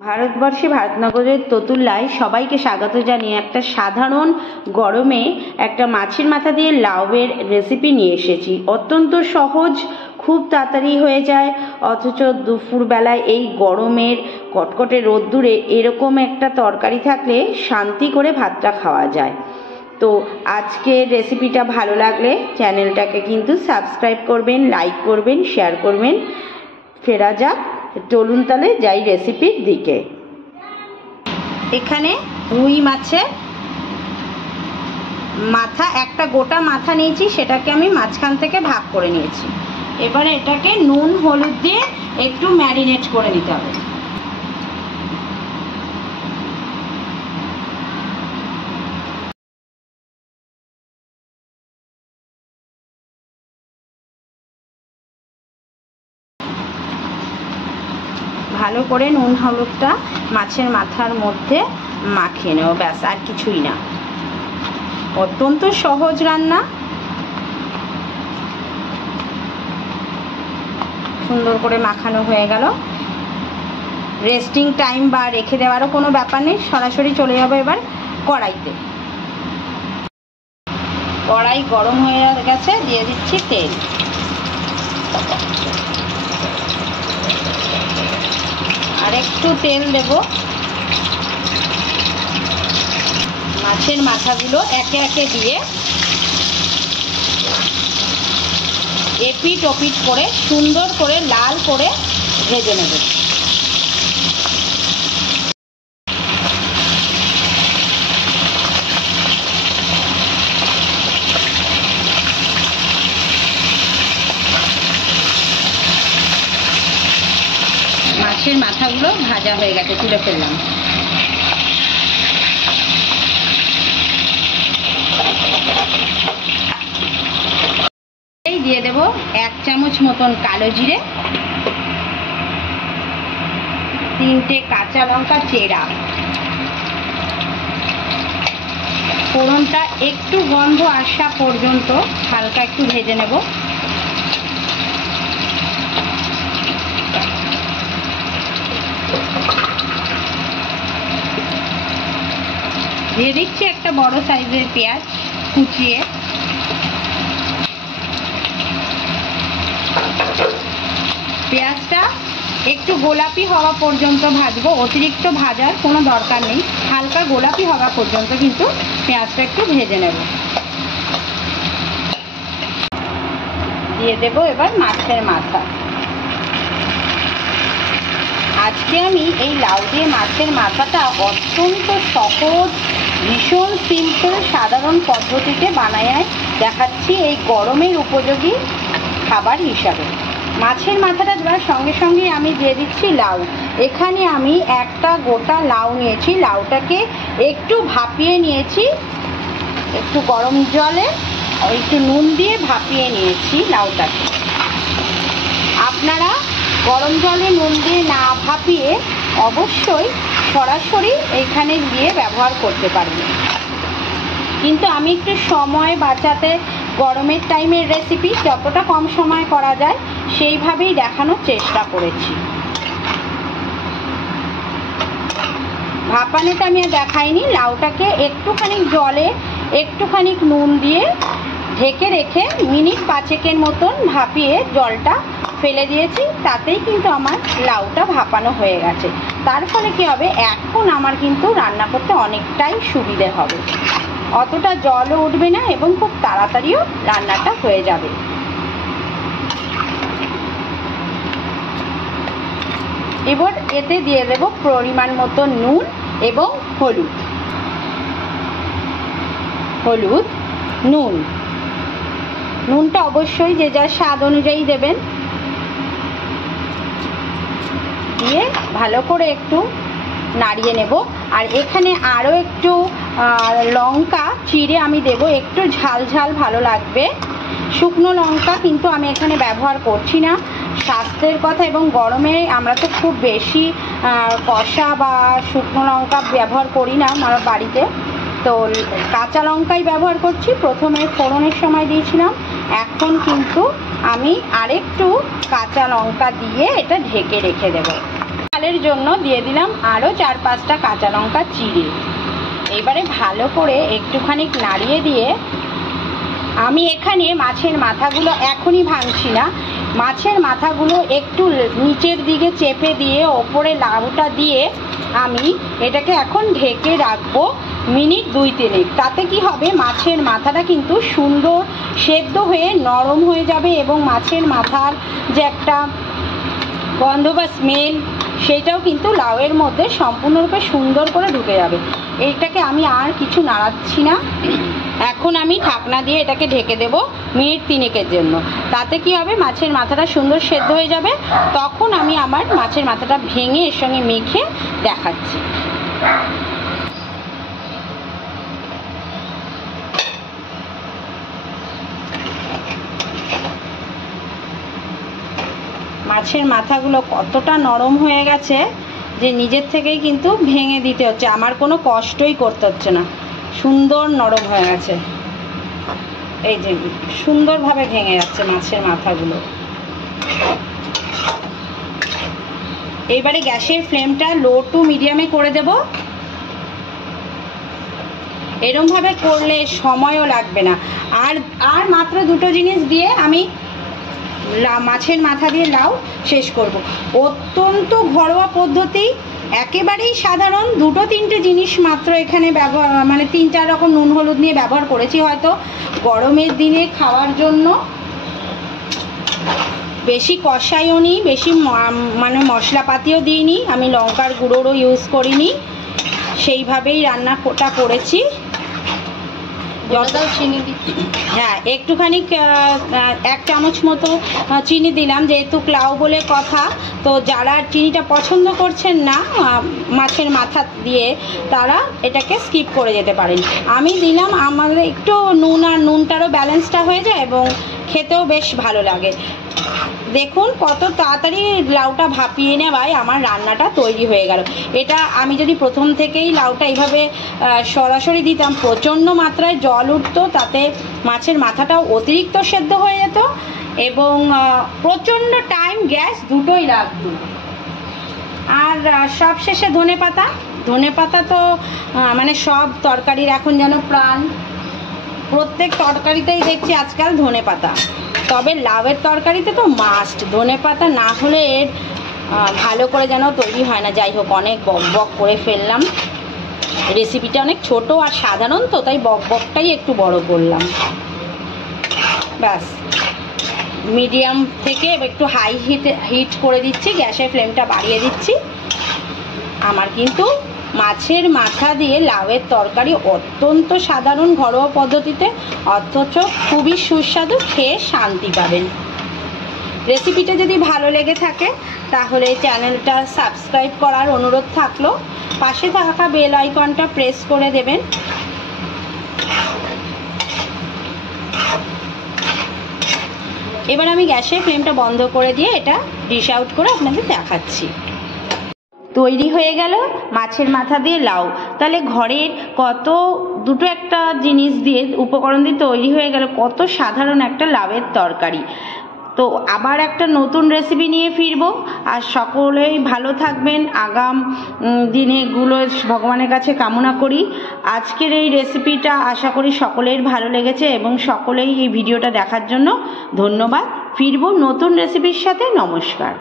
ভারতবর্ষে ভারতনগরের ততুল্লায় সবাইকে স্বাগত জানিয়ে একটা সাধারণ গরমে একটা মাছের মাথা দিয়ে লাউয়ের রেসিপি নিয়ে এসেছি। অত্যন্ত সহজ, খুব তাড়াতাড়ি হয়ে যায়, অথচ দুপুরবেলায় এই গরমের কটকটে রোদ্দুরে এরকম একটা তরকারি থাকলে শান্তি করে ভাতটা খাওয়া যায়। তো আজকের রেসিপিটা ভালো লাগলে চ্যানেলটাকে কিন্তু সাবস্ক্রাইব করবেন, লাইক করবেন, শেয়ার করবেন। ফেরা যাক, চলুন তাহলে যাই রেসিপির দিকে। এখানে রুই মাছের মাথা, একটা গোটা মাথা নিয়েছি, সেটাকে আমি মাঝখান থেকে ভাগ করে নিয়েছি। এবারে এটাকে নুন হলুদ দিয়ে একটু ম্যারিনেট করে নিতে হবে। ভালো করে নুন হলুদটা মাছের মাথার মধ্যে মাখিয়ে নেব, ব্যাস, আর কিছুই না। অত্যন্ত সহজ রান্না, সুন্দর করে মাখানো হয়ে গেল। রেস্টিং টাইম বা রেখে দেওয়ারও কোনো ব্যাপার নেই, সরাসরি চলে যাবো এবার কড়াইতে। কড়াই গরম হয়ে গেছে, দিয়ে দিচ্ছি তেল। আর একটু তেল দেব। মাছের মাথাগুলো একে একে দিয়ে এপিট ওপিট করে সুন্দর করে লাল করে ভেজে নেব। মাছের মাথাগুলো ভাজা হয়ে গেছে, তুলে ফেললাম। এই দিয়ে দেব 1 চামচ মতন কালো জিরে, 3টে কাঁচা লঙ্কা চেরা। ফোড়নটা একটু গন্ধ আসা পর্যন্ত হালকা একটু ভেজে নেব। দিয়ে দিচ্ছি একটা বড় সাইজের পেঁয়াজ কুচিয়ে। পেঁয়াজটা একটু গোলাপি হওয়া পর্যন্ত ভাজবো, অতিরিক্ত ভাজার কোনো দরকার নেই, হালকা গোলাপি হওয়া পর্যন্ত কিন্তু পেঁয়াজটা একটু ভেজে নেব। দিয়ে দেব এবার মাছের মাথা। আজকে আমি এই লাউ দিয়ে মাছের মাথাটা অত্যন্ত সহজ, ভীষণ সিম্পল, সাধারণ পদ্ধতিতে বানায় দেখাচ্ছি এই গরমের উপযোগী খাবার হিসাবে। মাছের মাথাটা দেওয়ার সঙ্গে সঙ্গে আমি দিয়ে দিচ্ছি লাউ। এখানে আমি একটা গোটা লাউ নিয়েছি, লাউটাকে একটু ভাপিয়ে নিয়েছি, একটু গরম জলে একটু নুন দিয়ে ভাপিয়ে নিয়েছি লাউটাকে। আপনারা গরম জলে নুন দিয়ে না ভাপিয়ে অবশ্যই সরাসরি এইখানে দিয়ে ব্যবহার করতে পারবেন, কিন্তু আমি একটু সময় বাঁচাতে গরমের টাইমের রেসিপি যতটা কম সময় করা যায় সেইভাবেই দেখানোর চেষ্টা করেছি। ভাপানোটা আমি আর দেখাইনি। লাউটাকে একটুখানি জলে একটুখানি নুন দিয়ে ঢেকে রেখে মিনিট 5 মতন ভাপিয়ে জলটা ফেলে দিয়েছি, তাতেই কিন্তু আমার লাউটা ভাপানো হয়ে গেছে। তার ফলে কি হবে, এখন আমার কিন্তু রান্না করতে অনেকটাই সুবিধে হবে, অতটা জলও উঠবে না এবং খুব তাড়াতাড়িও রান্নাটা হয়ে যাবে। এবার এতে দিয়ে দেব পরিমাণ মতো নুন এবং হলুদ। নুনটা অবশ্যই যে যার স্বাদ অনুযায়ী দেবেন। দিয়ে ভালো করে একটু নাড়িয়ে নেব। আর এখানে আরও একটু লঙ্কা চিড়ে আমি দেব, একটু ঝাল ঝাল ভালো লাগবে। শুকনো লঙ্কা কিন্তু আমি এখানে ব্যবহার করছি না, স্বাস্থ্যের কথা, এবং গরমে আমরা তো খুব বেশি কষা বা শুকনো লঙ্কা ব্যবহার করি না আমার বাড়িতে, তো কাঁচা লঙ্কাই ব্যবহার করছি। প্রথমে ফোড়নের সময় দিয়েছিলাম, এখন কিন্তু আমি আরেকটু কাঁচা লঙ্কা দিয়ে এটা ঢেকে রেখে দেব। ঝালের জন্য দিয়ে দিলাম আরও 4-5টা কাঁচা লঙ্কা চিড়ে। এবারে ভালো করে একটুখানি নাড়িয়ে দিয়ে আমি এখানে মাছের মাথাগুলো এখনই ভাঙছি না, মাছের মাথাগুলো একটু নিচের দিকে চেপে দিয়ে ওপরে লাউটা দিয়ে আমি এটাকে এখন ঢেকে রাখবো মিনিট 2-3। তাতে কি হবে, মাছের মাথাটা কিন্তু সুন্দর সেদ্ধ হয়ে নরম হয়ে যাবে এবং মাছের মাথার যে একটা গন্ধ বা স্মেল সেটাও কিন্তু লাউয়ের মধ্যে সম্পূর্ণরূপে সুন্দর করে ঢুকে যাবে। এইটাকে আমি আর কিছু নাড়াচ্ছি না, এখন আমি ঢাকনা দিয়ে এটাকে ঢেকে দেব মিনিট 3-এর জন্য। তাতে কি হবে, মাছের মাথাটা সুন্দর সেদ্ধ হয়ে যাবে। তখন আমি আমার মাছের মাথাটা ভেঙে এর সঙ্গে মেখে দেখাচ্ছি। মাছের মাথাগুলো কতটা নরম হয়ে গেছে যে নিজের থেকেই কিন্তু ভেঙে দিতে হচ্ছে, আমার কোনো কষ্টই করতে হচ্ছে না, সুন্দর নরম হয়ে গেছে। এই যে সুন্দরভাবে ভেঙে যাচ্ছে মাছের মাথাগুলো। এবারে গ্যাসের ফ্লেমটা লো টু মিডিয়ামে করে দেব। এরমভাবে করলে সময়ও লাগবে না। আর মাত্র 2টো জিনিস দিয়ে আমি মাছের মাথা দিয়ে লাউ শেষ করব। অত্যন্ত ঘরোয়া পদ্ধতি, একেবারেই সাধারণ, 2-3টে জিনিস মাত্র এখানে ব্যবহার, মানে 3-4 রকম নুন হলুদ নিয়ে ব্যবহার করেছি হয়তো গরমের দিনে খাওয়ার জন্য। বেশি কষাইও নি, বেশি মানে মশলাপাতিও দিইনি, আমি লঙ্কার গুঁড়োরও ইউজ করিনি, সেইভাবেই রান্নাটা করেছি। চিনি দিচ্ছি, হ্যাঁ একটুখানি 1 চামচ মতো চিনি দিলাম, যেহেতু লাউ বলে কথা। তো যারা চিনিটা পছন্দ করছেন না মাছের মাথা দিয়ে তারা এটাকে স্কিপ করে যেতে পারেন। আমি দিলাম, আমাদের একটু নুন আর নুনটারও ব্যালেন্সটা হয়ে যায় এবং খেতেও বেশ ভালো লাগে। দেখুন কত তাড়াতাড়ি লাউটা ভাপিয়ে নেওয়ায় আমার রান্নাটা তৈরি হয়ে গেল। এটা আমি যদি প্রথম থেকেই লাউটা এইভাবে সরাসরি দিতাম প্রচণ্ড মাত্রায় জল উঠতো, তাতে মাছের মাথাটাও অতিরিক্ত সেদ্ধ হয়ে যেত এবং প্রচণ্ড টাইম গ্যাস দুটোই লাগতো। আর সবশেষে ধনেপাতা তো মানে সব তরকারির এখন যেন প্রাণ, প্রত্যেক তরকারিতেই দেখছি আজকাল ধনেপাতা। তবে লাউয়ের তরকারিতে তো মাস্ট, ধনেপাতা না হলে এর ভালো করে যেন তৈরি হয় না। যাই হোক, অনেক বক করে ফেললাম, রেসিপিটা অনেক ছোট আর সাধারণ তো, তাই বকটাই একটু বড় করলাম। ব্যাস, মিডিয়াম থেকে একটু হাই হিট করে দিচ্ছি, গ্যাসের ফ্লেমটা বাড়িয়ে দিচ্ছি। আমার কিন্তু মাছের মাথা দিয়ে লাউয়ের তরকারি অত্যন্ত সাধারণ ঘরোয়া পদ্ধতিতে, অথচ খুবই সুস্বাদু, খেয়ে শান্তি পাবেন। রেসিপিটা যদি ভালো লেগে থাকে তাহলে চ্যানেলটা সাবস্ক্রাইব করার অনুরোধ থাকলো, পাশে থাকা বেল আইকনটা প্রেস করে দেবেন। এবার আমি গ্যাসের ফ্লেমটা বন্ধ করে দিয়ে এটা ডিশ আউট করে আপনাদের দেখাচ্ছি। তৈরি হয়ে গেল মাছের মাথা দিয়ে লাউ। তাহলে ঘরের কত দুটো একটা জিনিস দিয়ে, উপকরণ দিয়ে তৈরি হয়ে গেল কত সাধারণ একটা লাউয়ের তরকারি। তো আবার একটা নতুন রেসিপি নিয়ে ফিরবো। আর সকলেই ভালো থাকবেন, আগাম দিনেগুলো ভগবানের কাছে কামনা করি। আজকের এই রেসিপিটা আশা করি সকলের ভালো লেগেছে এবং সকলেই এই ভিডিওটা দেখার জন্য ধন্যবাদ। ফিরবো নতুন রেসিপির সাথে। নমস্কার।